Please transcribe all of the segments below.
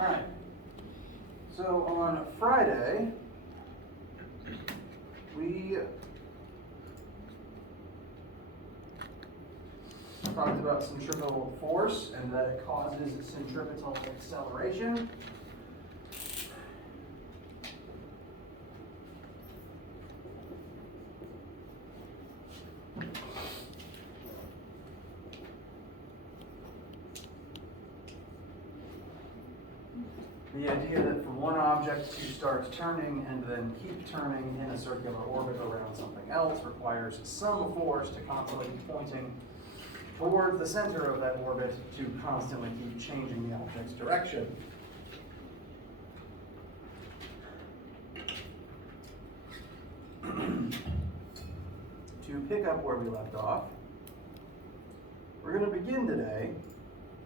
All right. So on Friday, we talked about centripetal force and that it causes centripetal acceleration. The idea that for one object to start turning and then keep turning in a circular orbit around something else requires some force to constantly be pointing towards the center of that orbit to constantly keep changing the object's direction. To pick up where we left off, we're going to begin today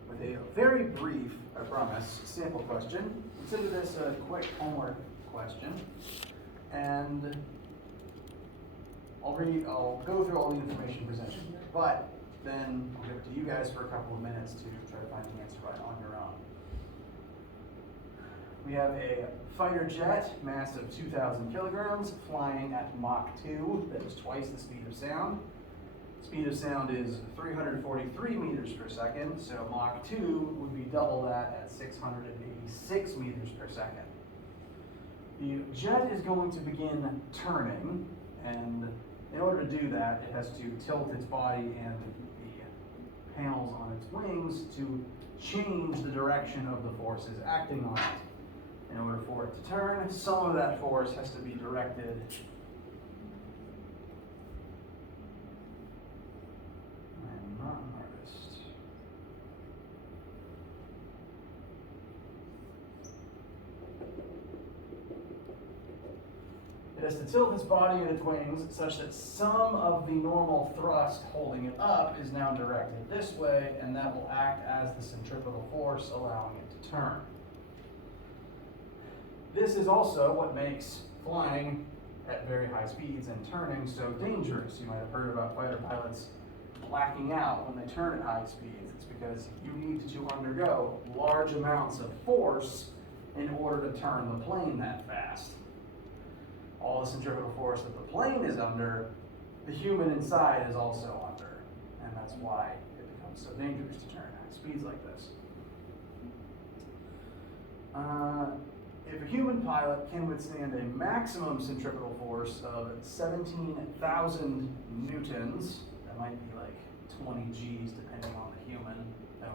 with a very brief, I promise, sample question. Consider this a quick homework question. And I'll go through all the information presented here, but then I'll give it to you guys for a couple of minutes to try to find the answer right on your own. We have a fighter jet, mass of 2,000 kilograms, flying at Mach 2, that is twice the speed of sound. Speed of sound is 343 meters per second, so Mach 2 would be double that at 686 meters per second. The jet is going to begin turning, and in order to do that, it has to tilt its body and the panels on its wings to change the direction of the forces acting on it. In order for it to turn, some of that force has to be directed It has to tilt its body and its wings such that some of the normal thrust holding it up is now directed this way, and that will act as the centripetal force, allowing it to turn. This is also what makes flying at very high speeds and turning so dangerous. You might have heard about fighter pilots blacking out when they turn at high speeds. It's because you need to undergo large amounts of force in order to turn the plane that fast. All the centripetal force that the plane is under, the human inside is also under. And that's why it becomes so dangerous to turn at high speeds like this. If a human pilot can withstand a maximum centripetal force of 17,000 newtons, that might be like 20 G's depending on the human. No,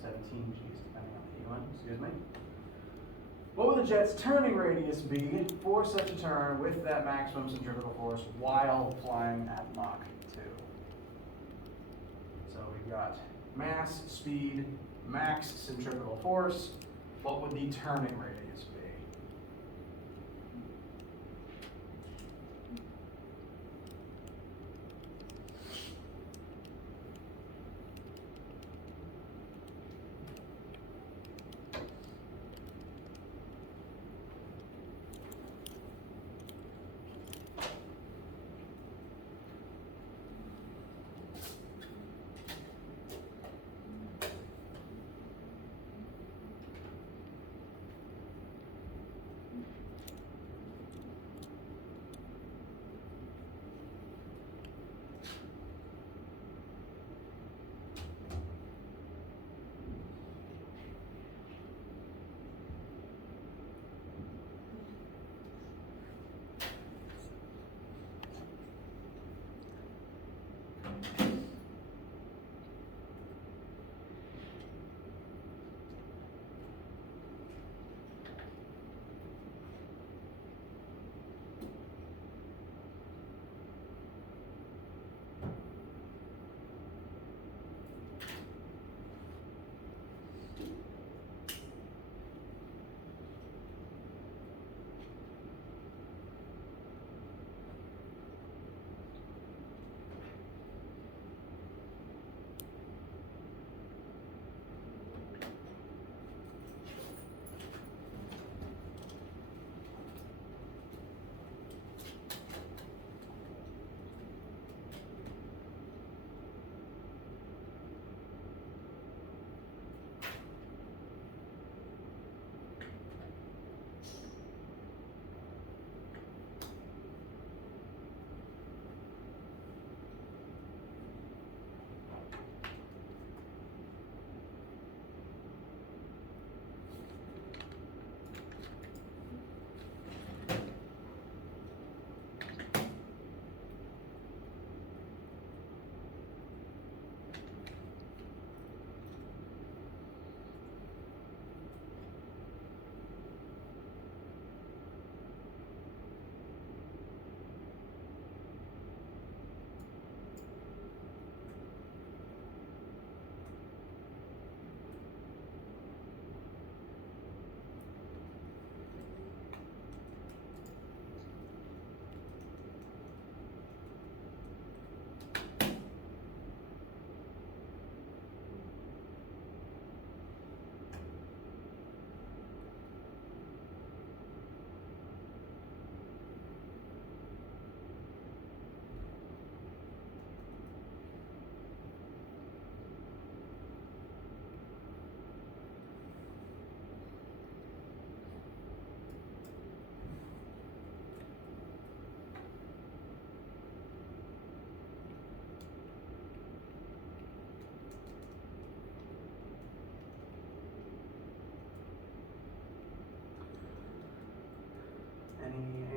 17 G's depending on the human, excuse me. What would the jet's turning radius be for such a turn with that maximum centripetal force while flying at Mach 2? So we've got mass, speed, max centripetal force. What would the turning radius be?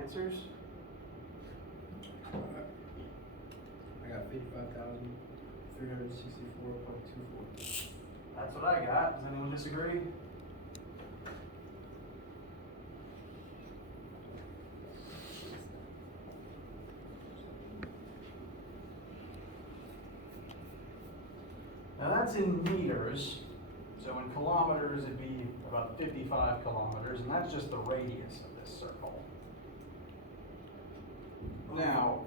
answers? I got 55,364.24. That's what I got. Does anyone disagree? Now that's in meters, so in kilometers it'd be about 55 kilometers, and that's just the radius of this circle. Now,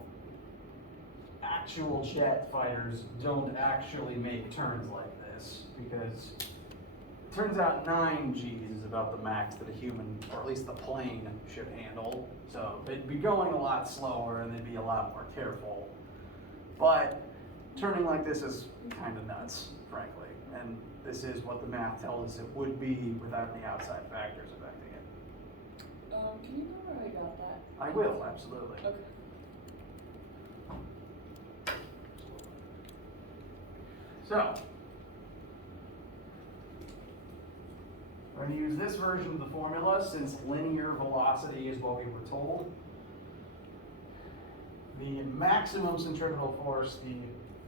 actual jet fighters don't actually make turns like this, because it turns out 9 Gs is about the max that a human, or at least the plane, should handle. So they'd be going a lot slower and they'd be a lot more careful. But turning like this is kind of nuts, frankly. And this is what the math tells us it would be without any outside factors affecting it. Can you know where I got that? I will, absolutely. Okay. So, we're going to use this version of the formula since linear velocity is what we were told. The maximum centripetal force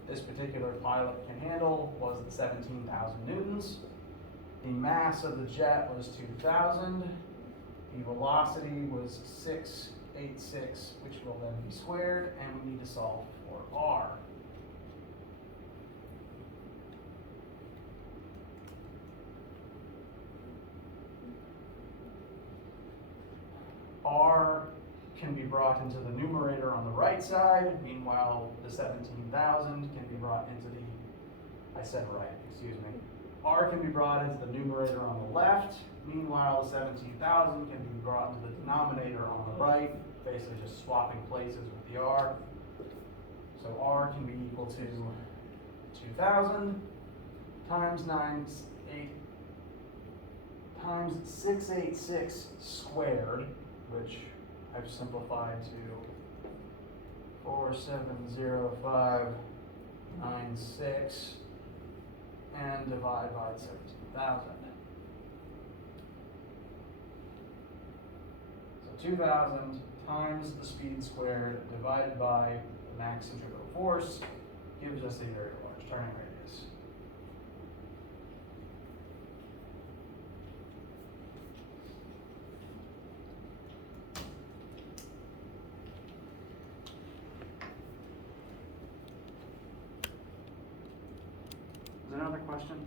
this particular pilot can handle was at 17,000 newtons. The mass of the jet was 2,000. The velocity was 686, which will then be squared, and we need to solve for R. R can be brought into the numerator on the right side, meanwhile the 17,000 can be brought into the, I said right, excuse me. R can be brought into the numerator on the left, meanwhile the 17,000 can be brought into the denominator on the right, basically just swapping places with the R. So R can be equal to 2,000 times 686 squared, which I've simplified to 4,70596 and divide by 17,000. So 2,000 times the speed squared divided by the max centripetal force gives us a very large turning radius. Is there another question? Is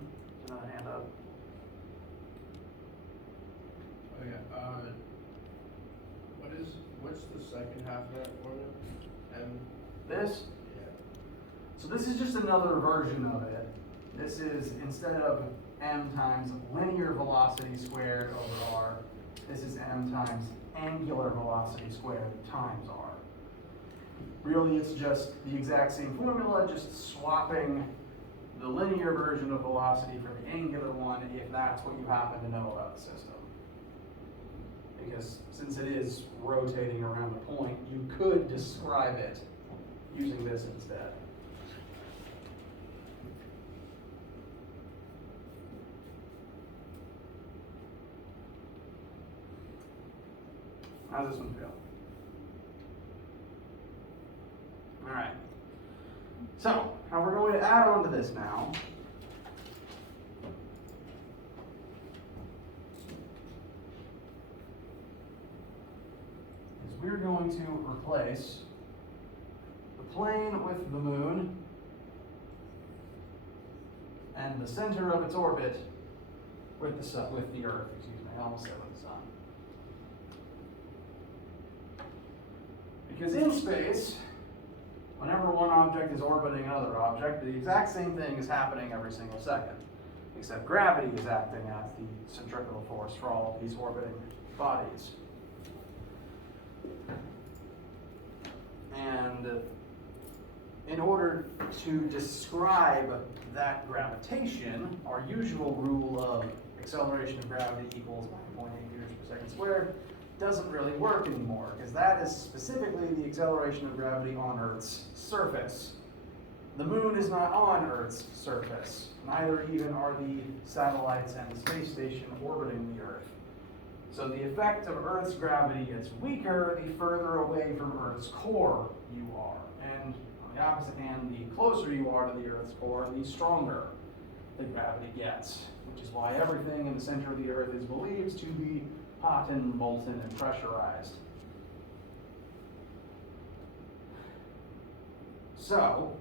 there another hand up? Oh yeah. What's the second half of that formula? This? Yeah. So this is just another version of it. This is, instead of m times linear velocity squared over r, this is m times angular velocity squared times r. Really, it's just the exact same formula, just swapping the linear version of velocity for the angular one if that's what you happen to know about the system. Because since it is rotating around the point, you could describe it using this instead. How does this one feel? All right. So, how we're going to add on to this now is we're going to replace the plane with the moon and the center of its orbit with the sun, with the Earth, excuse me, I almost said with the sun. Because in space, whenever one object is orbiting another object, the exact same thing is happening every single second, except gravity is acting as the centripetal force for all of these orbiting bodies. And in order to describe that gravitation, our usual rule of acceleration of gravity equals 9.8 meters per second squared doesn't really work anymore, because that is specifically the acceleration of gravity on Earth's surface. The moon is not on Earth's surface, neither even are the satellites and the space station orbiting the Earth. So the effect of Earth's gravity gets weaker the further away from Earth's core you are. And on the opposite hand, the closer you are to the Earth's core, the stronger the gravity gets, which is why everything in the center of the Earth is believed to be hot and molten and pressurized. So,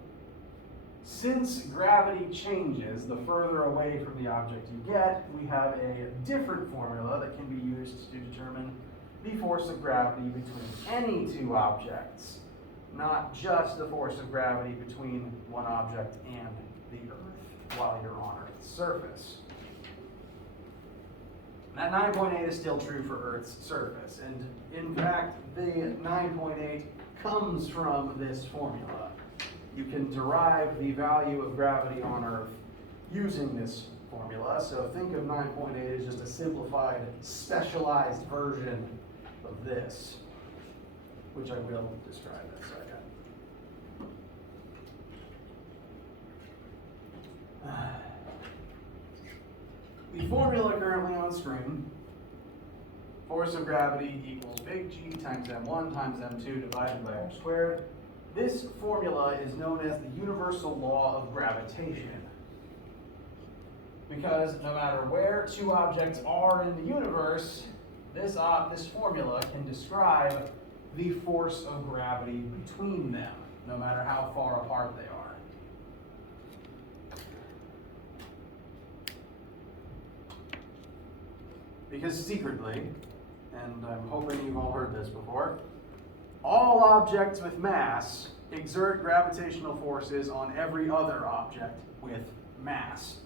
since gravity changes the further away from the object you get, we have a different formula that can be used to determine the force of gravity between any two objects, not just the force of gravity between one object and the Earth while you're on Earth's surface. That 9.8 is still true for Earth's surface, and in fact, the 9.8 comes from this formula. You can derive the value of gravity on Earth using this formula. So think of 9.8 as just a simplified, specialized version of this, which I will describe in a second. The formula currently on screen, force of gravity equals big G times m1 times m2 divided by r squared. This formula is known as the universal law of gravitation, because no matter where two objects are in the universe, this formula can describe the force of gravity between them, no matter how far apart they are. Because secretly, and I'm hoping you've all heard this before, all objects with mass exert gravitational forces on every other object with mass.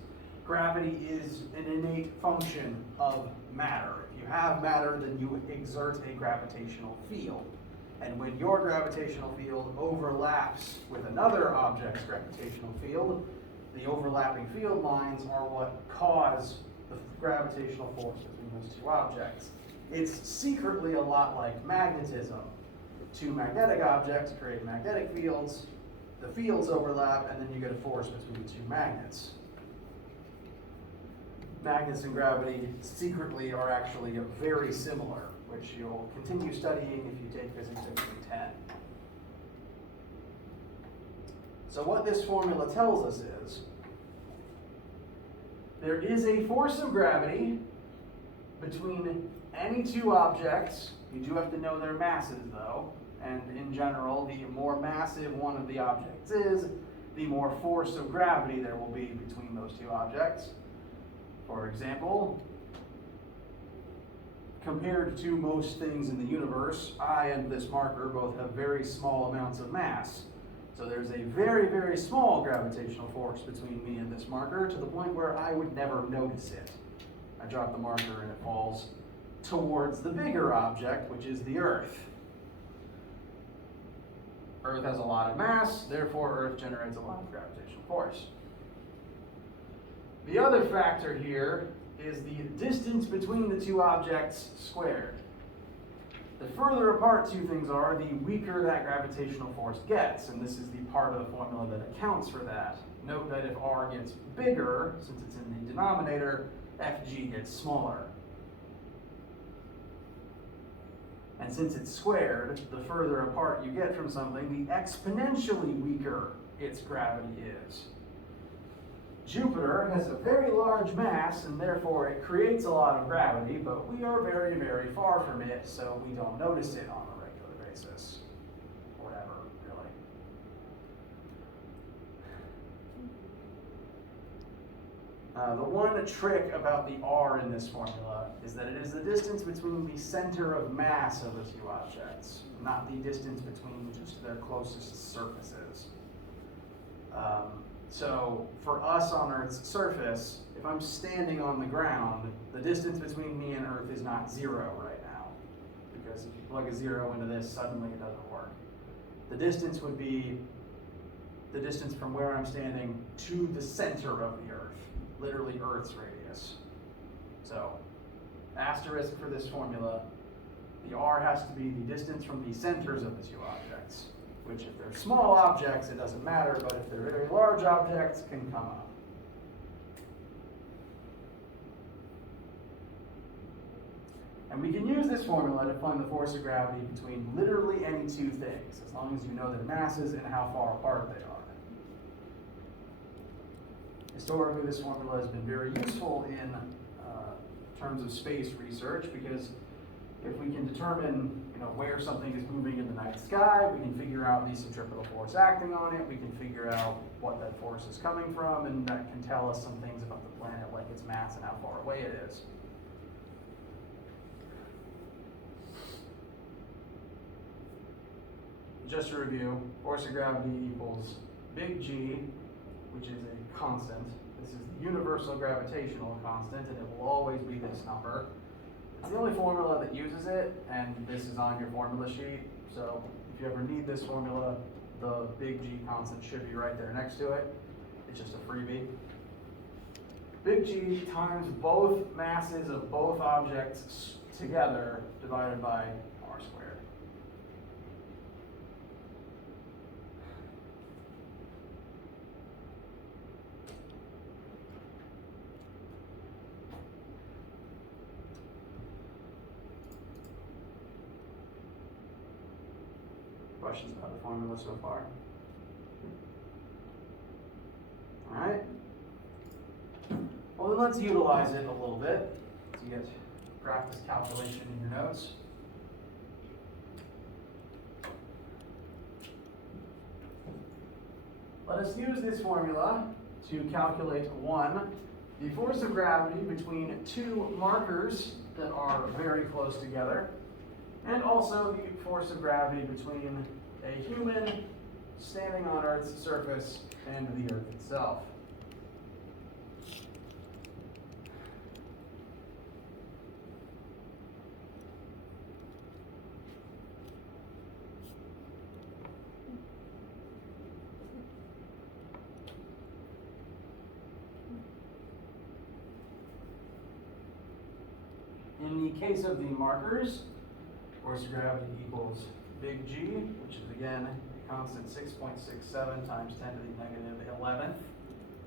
Gravity is an innate function of matter. If you have matter, then you exert a gravitational field. And when your gravitational field overlaps with another object's gravitational field, the overlapping field lines are what cause the gravitational force between those two objects. It's secretly a lot like magnetism. Two magnetic objects create magnetic fields, the fields overlap, and then you get a force between the two magnets. Magnets and gravity secretly are actually very similar, which you'll continue studying if you take physics at grade 10. So what this formula tells us is, there is a force of gravity between any two objects. You do have to know their masses though, and in general, the more massive one of the objects is, the more force of gravity there will be between those two objects. For example, compared to most things in the universe, I and this marker both have very small amounts of mass. So there's a very, very small gravitational force between me and this marker, to the point where I would never notice it. I drop the marker and it falls towards the bigger object, which is the Earth. Earth has a lot of mass, therefore Earth generates a lot of gravitational force. The other factor here is the distance between the two objects squared. The further apart two things are, the weaker that gravitational force gets, and this is the part of the formula that accounts for that. Note that if r gets bigger, since it's in the denominator, fg gets smaller. And since it's squared, the further apart you get from something, the exponentially weaker its gravity is. Jupiter has a very large mass, and therefore it creates a lot of gravity, but we are very, very far from it, so we don't notice it on a regular basis. Or ever, really. The one trick about the r in this formula is that it is the distance between the center of mass of the two objects, not the distance between just their closest surfaces. So for us on Earth's surface, if I'm standing on the ground, the distance between me and Earth is not 0 right now. Because if you plug a 0 into this, suddenly it doesn't work. The distance would be the distance from where I'm standing to the center of the Earth, literally Earth's radius. So, asterisk for this formula, the r has to be the distance from the centers of the two objects, which if they're small objects, it doesn't matter, but if they're very large objects, can come up. And we can use this formula to find the force of gravity between literally any two things, as long as you know their masses and how far apart they are. Historically, this formula has been very useful in terms of space research, because if we can determine where something is moving in the night sky, we can figure out the centripetal force acting on it, we can figure out what that force is coming from, and that can tell us some things about the planet, like its mass and how far away it is. Just to review, force of gravity equals big G, which is a constant. This is the universal gravitational constant, and it will always be this number. It's the only formula that uses it, and this is on your formula sheet. So if you ever need this formula, the big G constant should be right there next to it. It's just a freebie. Big G times both masses of both objects together divided by r squared. Questions about the formula so far? All right. Well, then let's utilize it a little bit to get practice calculation in your notes. Let us use this formula to calculate, one, the force of gravity between two markers that are very close together, and also the force of gravity between a human standing on Earth's surface and the Earth itself. In the case of the markers, force of gravity equals big G, which is again a constant 6.67 times 10 to the negative 11th.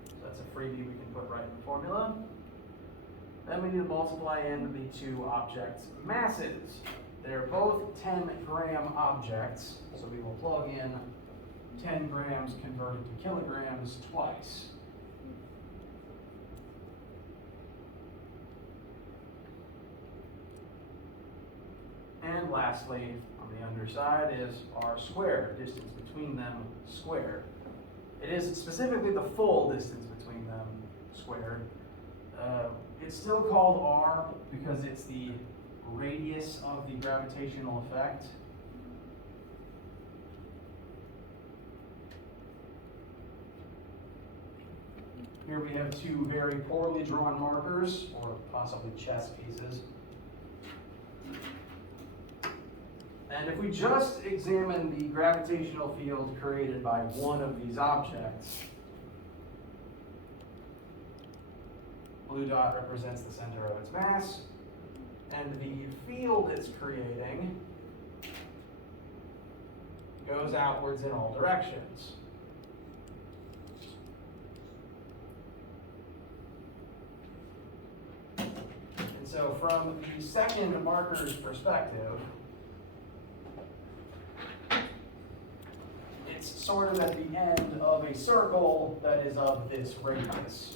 So that's a freebie we can put right in the formula. Then we need to multiply in the two objects' masses. They're both 10-gram objects, so we will plug in 10 grams converted to kilograms twice. And lastly, on the underside is r squared, distance between them squared. It is specifically the full distance between them squared. It's still called r because it's the radius of the gravitational effect. Here we have two very poorly drawn markers, or possibly chess pieces. And if we just examine the gravitational field created by one of these objects, blue dot represents the center of its mass, and the field it's creating goes outwards in all directions. And so from the second marker's perspective, it's sort of at the end of a circle that is of this radius.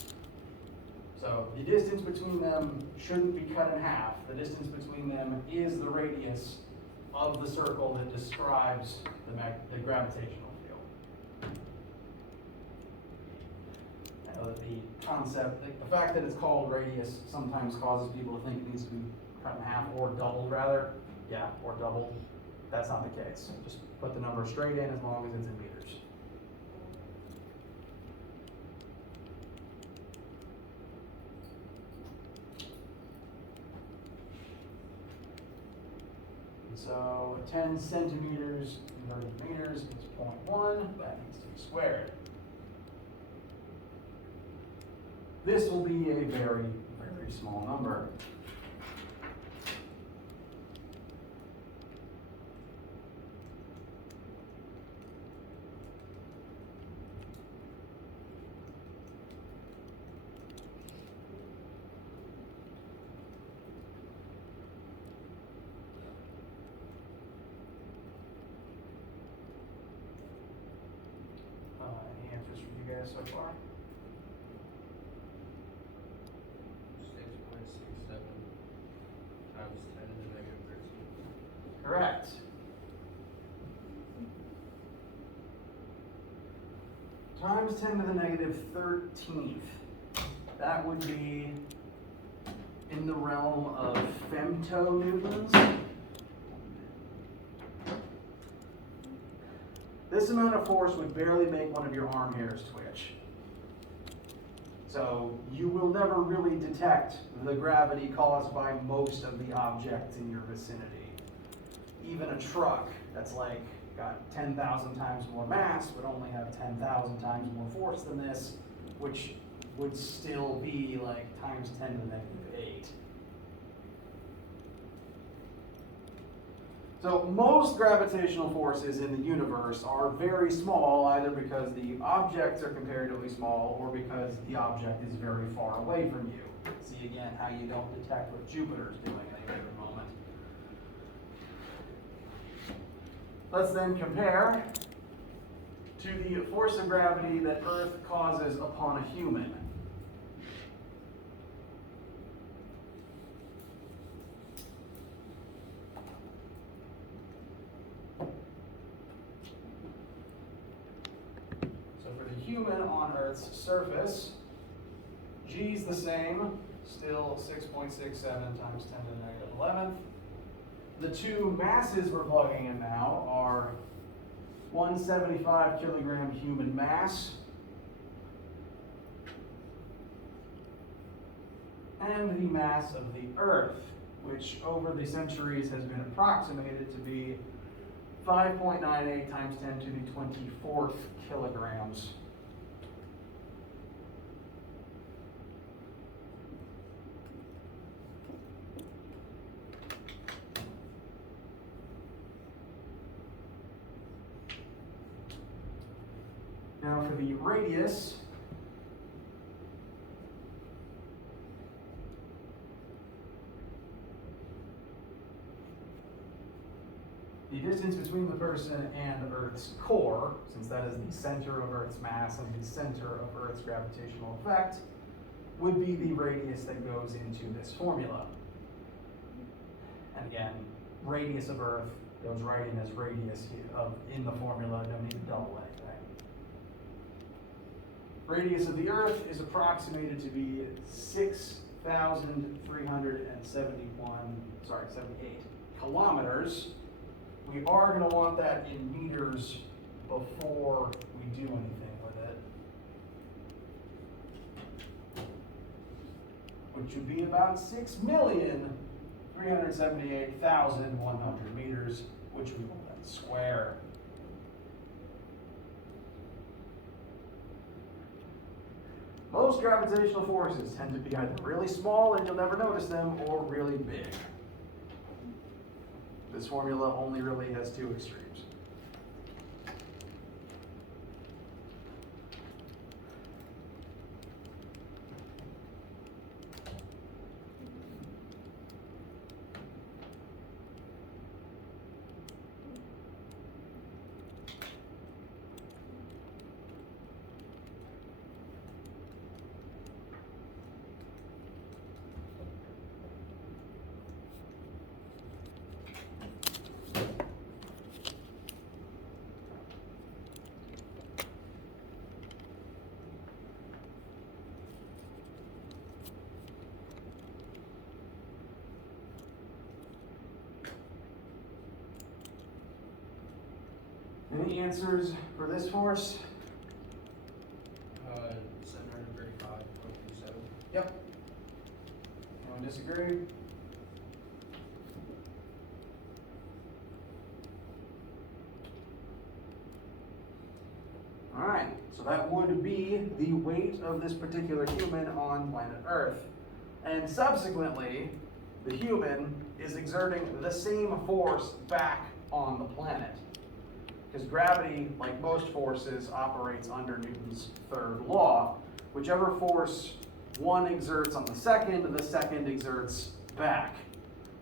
So the distance between them shouldn't be cut in half. The distance between them is the radius of the circle that describes the gravitational field. I know that the concept, the fact that it's called radius sometimes causes people to think it needs to be cut in half or doubled rather. Yeah, or doubled. That's not the case. Just put the number straight in as long as it's in meters. So 10 centimeters converted to meters is 0.1. That needs to be squared. This will be a very, very small number. far? 6.67 times 10 to the negative 13. Correct. Times 10 to the negative 13th. That would be in the realm of femtonewtons. This amount of force would barely make one of your arm hairs twitch. So you will never really detect the gravity caused by most of the objects in your vicinity. Even a truck that's like got 10,000 times more mass would only have 10,000 times more force than this, which would still be like times 10 to the negative 8. So most gravitational forces in the universe are very small, either because the objects are comparatively small or because the object is very far away from you. See again how you don't detect what Jupiter's doing at any given moment. Let's then compare to the force of gravity that Earth causes upon a human. So for the human on Earth's surface, G is the same, still 6.67 times 10 to the negative 11th. The two masses we're plugging in now are 175 kilogram human mass and the mass of the Earth, which over the centuries has been approximated to be 5.98 times 10 to the 24th kilograms. Now for the radius, the distance between the person and Earth's core, since that is the center of Earth's mass and the center of Earth's gravitational effect, would be the radius that goes into this formula. And again, radius of Earth goes right in as radius in the formula, don't need to double anything. Radius of the Earth is approximated to be 78 kilometers. We are going to want that in meters before we do anything with it, which would be about 6,378,100 meters, which we will then square. Most gravitational forces tend to be either really small and you'll never notice them, or really big. This formula only really has two extremes. Any answers for this force? 735.27. Yep. Anyone disagree? All right, so that would be the weight of this particular human on planet Earth. And subsequently, the human is exerting the same force back on the planet. Because gravity, like most forces, operates under Newton's third law. Whichever force one exerts on the second exerts back.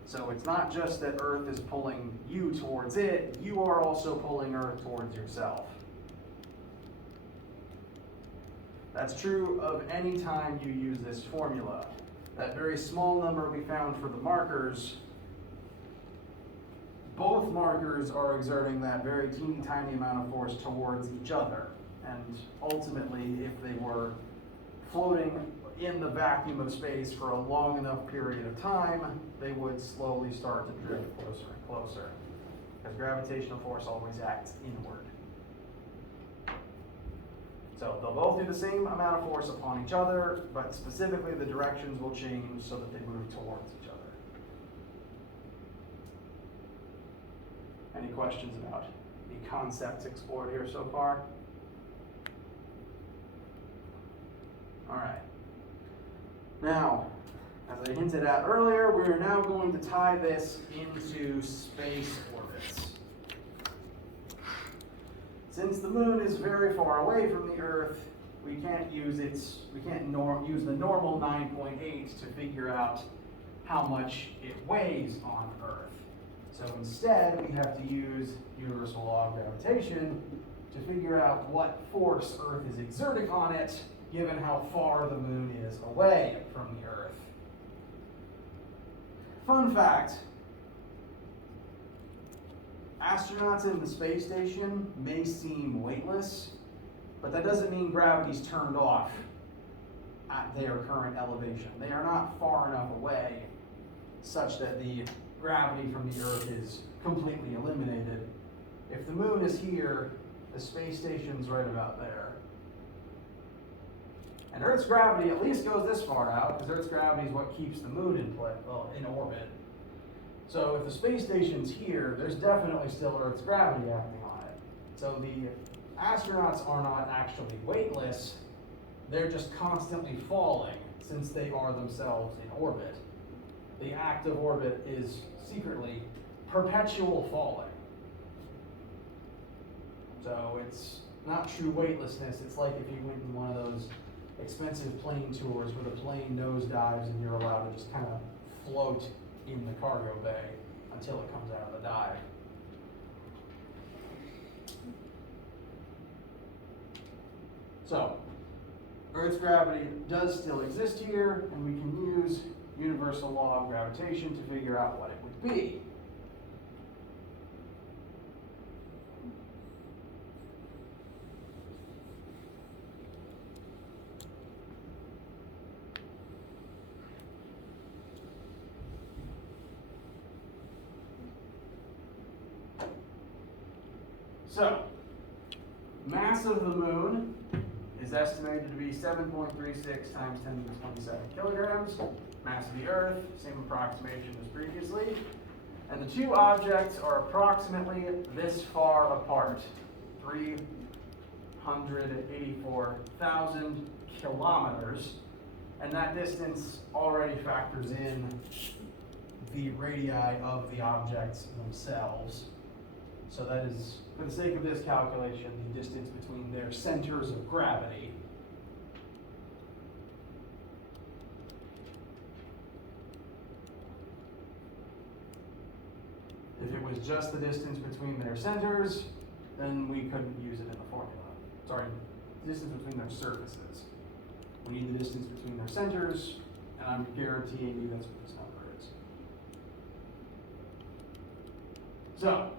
So it's not just that Earth is pulling you towards it, you are also pulling Earth towards yourself. That's true of any time you use this formula. That very small number we found for the markers, both markers are exerting that very teeny tiny amount of force towards each other. And ultimately, if they were floating in the vacuum of space for a long enough period of time, they would slowly start to drift closer and closer, because gravitational force always acts inward. So they'll both do the same amount of force upon each other, but specifically the directions will change so that they move towards each other. Any questions about the concepts explored here so far? All right. Now, as I hinted at earlier, we are now going to tie this into space orbits. Since the moon is very far away from the Earth, we can't use use the normal 9.8 to figure out how much it weighs on Earth. So instead, we have to use universal law of gravitation to figure out what force Earth is exerting on it, given how far the moon is away from the Earth. Fun fact, astronauts in the space station may seem weightless, but that doesn't mean gravity's turned off at their current elevation. They are not far enough away such that the gravity from the Earth is completely eliminated. If the moon is here, the space station's right about there. And Earth's gravity at least goes this far out, because Earth's gravity is what keeps the moon in orbit. So if the space station's here, there's definitely still Earth's gravity acting on it. So the astronauts are not actually weightless, they're just constantly falling since they are themselves in orbit. The act of orbit is secretly perpetual falling. So it's not true weightlessness. It's like if you went in one of those expensive plane tours where the plane nosedives and you're allowed to just kind of float in the cargo bay until it comes out of the dive. So, Earth's gravity does still exist here, and we can use universal law of gravitation to figure out what it would be. So, mass of the moon is estimated to be 7.36 times 10 to the 27 kilograms. Mass of the Earth, same approximation as previously. And the two objects are approximately this far apart, 384,000 kilometers. And that distance already factors in the radii of the objects themselves. So that is, for the sake of this calculation, the distance between their centers of gravity. If it was just the distance between their centers, then we couldn't use it in the formula. Sorry, distance between their surfaces. We need the distance between their centers, and I'm guaranteeing you that's what this number is. So,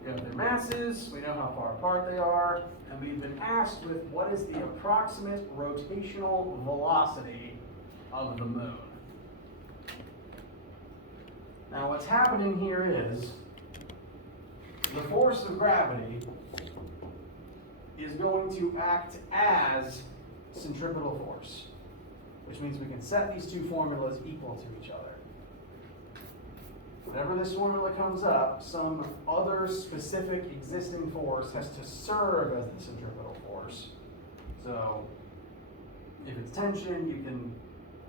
we have their masses, we know how far apart they are, and we've been asked with what is the approximate rotational velocity of the moon. Now what's happening here is the force of gravity is going to act as centripetal force, which means we can set these two formulas equal to each other. Whenever this formula comes up, some other specific existing force has to serve as the centripetal force. So if it's tension, you can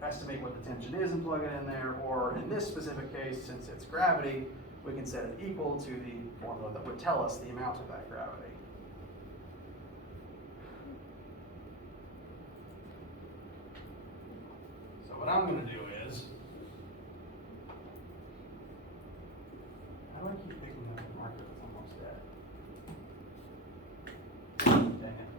estimate what the tension is and plug it in there, or in this specific case, since it's gravity, we can set it equal to the formula that would tell us the amount of that gravity. So what I'm going to do is, how do I keep picking up the marker that's almost dead? Dang it.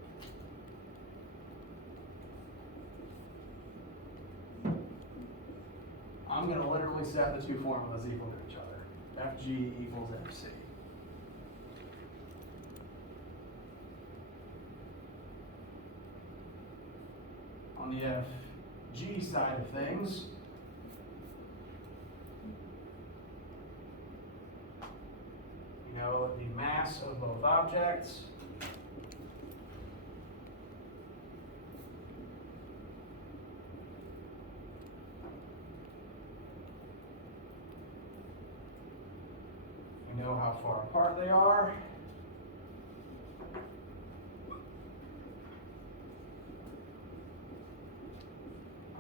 I'm going to literally set the two formulas equal to each other. Fg equals Fc. On the Fg side of things, you know the mass of both objects. We know how far apart they are.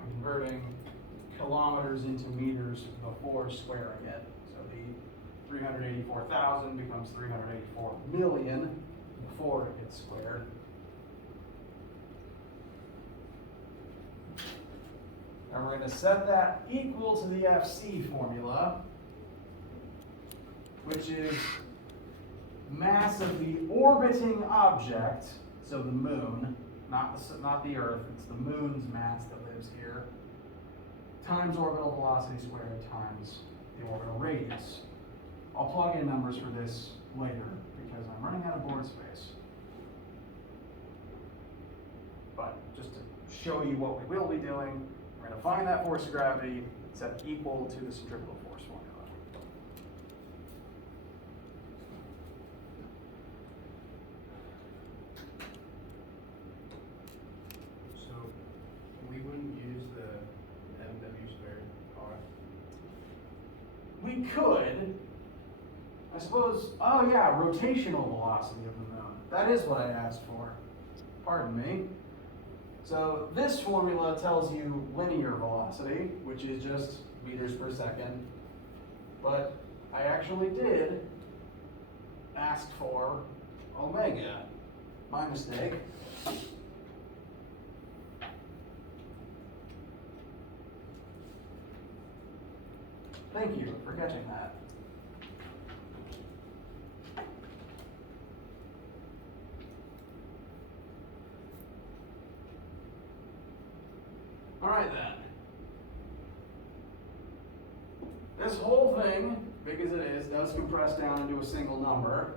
I'm converting kilometers into meters before squaring it. So the 384,000 becomes 384 million before it gets squared. And we're going to set that equal to the Fc formula, which is mass of the orbiting object, so the moon, not the Earth, it's the moon's mass that lives here, times orbital velocity squared times the orbital radius. I'll plug in numbers for this later because I'm running out of board space. But just to show you what we will be doing, we're going to find that force of gravity set equal to the centripetal force formula. So we wouldn't use the mw squared r. We could, I suppose, oh yeah, rotational velocity of the moon. That is what I asked for. Pardon me. So this formula tells you linear velocity, which is just meters per second. But I actually did ask for omega. My mistake. Thank you for catching that. All right then. This whole thing, big as it is, does compress down into a single number.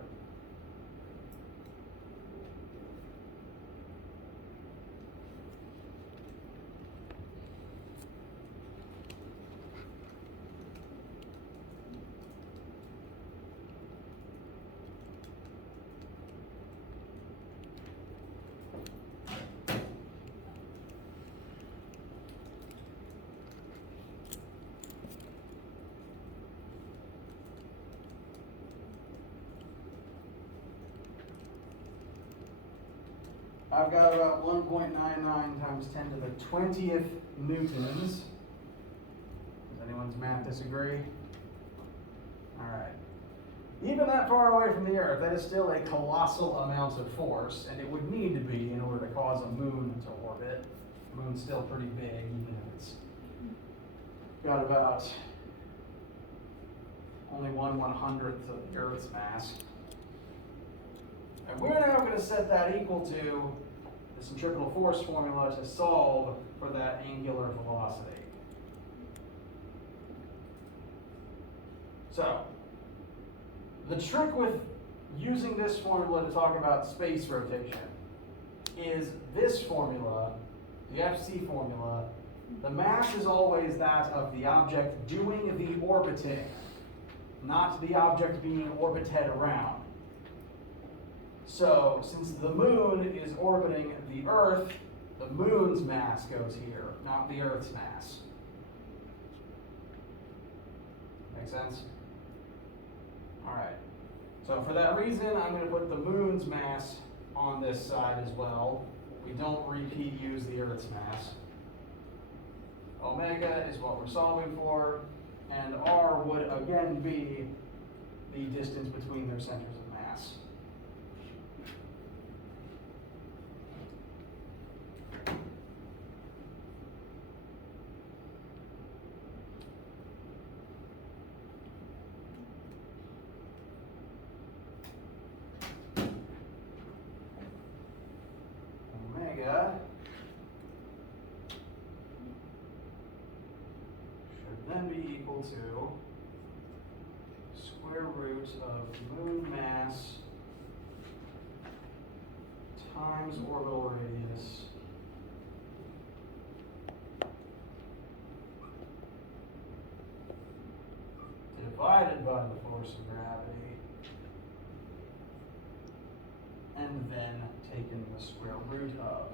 I've got about 1.99 times 10 to the 20th newtons. Does anyone's math disagree? All right. Even that far away from the Earth, that is still a colossal amount of force, and it would need to be in order to cause a moon to orbit. The moon's still pretty big, even if it's got about only 1/100th of the Earth's mass. And we're now going to set that equal to the centripetal force formula to solve for that angular velocity. So, the trick with using this formula to talk about space rotation is this formula, the Fc formula. The mass is always that of the object doing the orbiting, not the object being orbited around. So, since the moon is orbiting the Earth, the moon's mass goes here, not the Earth's mass. Make sense? All right. So for that reason, I'm going to put the moon's mass on this side as well. We don't repeat use the Earth's mass. Omega is what we're solving for, and R would again be the distance between their centers of mass. Omega should then be equal to square root of moon mass times orbital radius divided by the force of gravity, and then taken the square root of.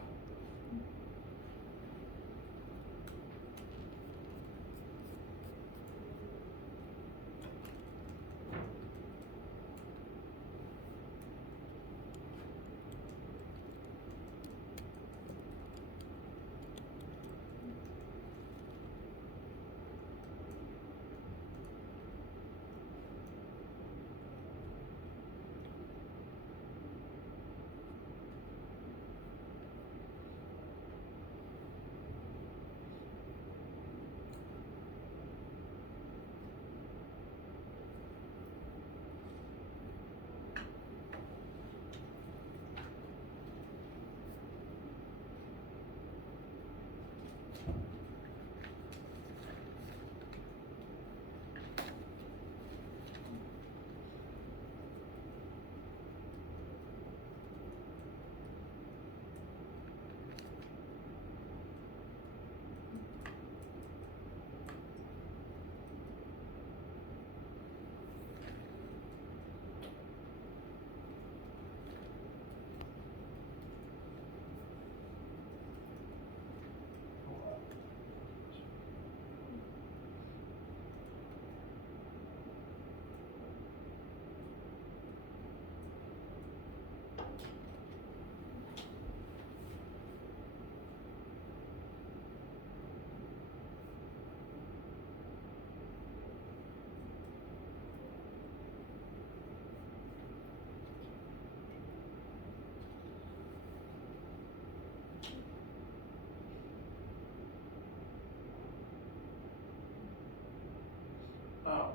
Oh.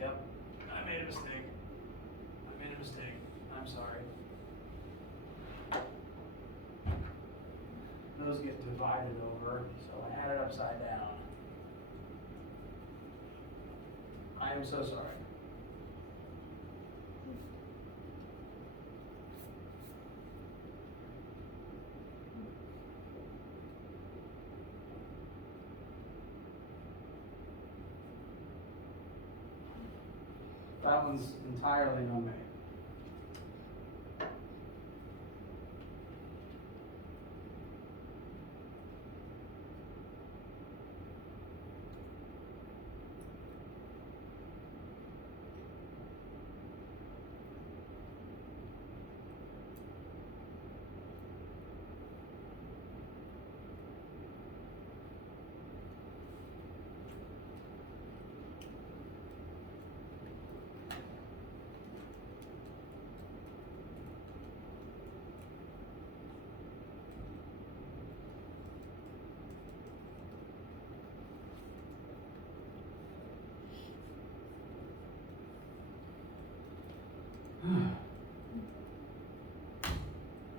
Yep. I made a mistake. I'm sorry. Those get divided over, so I had it upside down. I am so sorry. That one's entirely on me.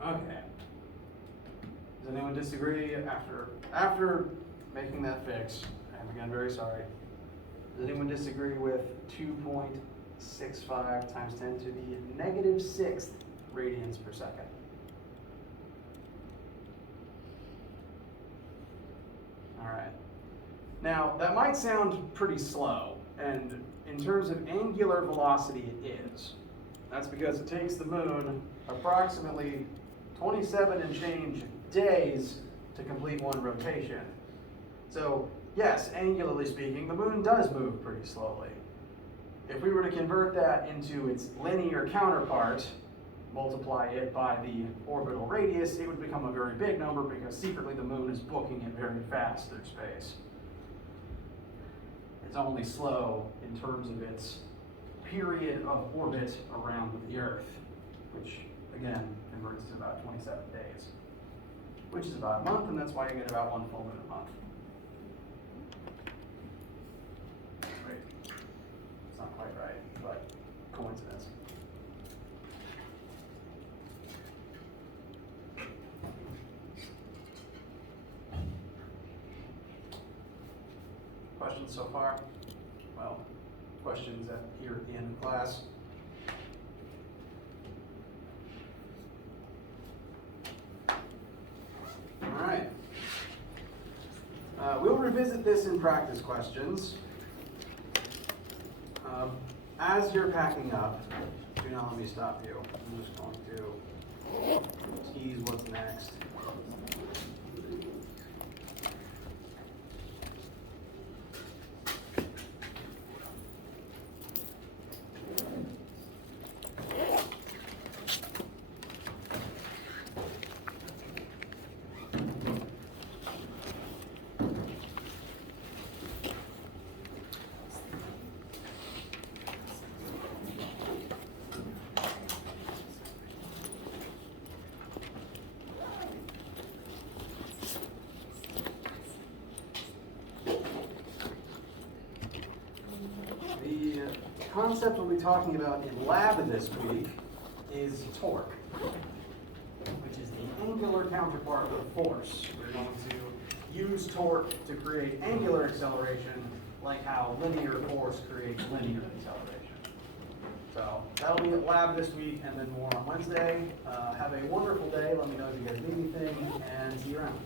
Okay. Does anyone disagree after making that fix? I'm again very sorry. Does anyone disagree with 2.65 times 10 to the -6th radians per second? All right. Now, that might sound pretty slow, and in terms of angular velocity, it is. That's because it takes the moon approximately 27 and change days to complete one rotation. So, yes, angularly speaking, the moon does move pretty slowly. If we were to convert that into its linear counterpart, multiply it by the orbital radius, it would become a very big number because secretly the moon is booking it very fast through space. It's only slow in terms of its period of orbit around the Earth, which again converts to about 27 days, which is about a month, and that's why you get about one full moon a month. Wait, it's not quite right, but coincidence. questions so far? Well, questions here at the end of class. All right. We'll revisit this in practice questions. As you're packing up, do not let me stop you. I'm just going to tease what's next. The concept we'll be talking about in lab this week is torque, which is the angular counterpart of force. We're going to use torque to create angular acceleration, like how linear force creates linear acceleration. So that'll be at lab this week, and then more on Wednesday. Have a wonderful day. Let me know if you guys need anything, and see you around.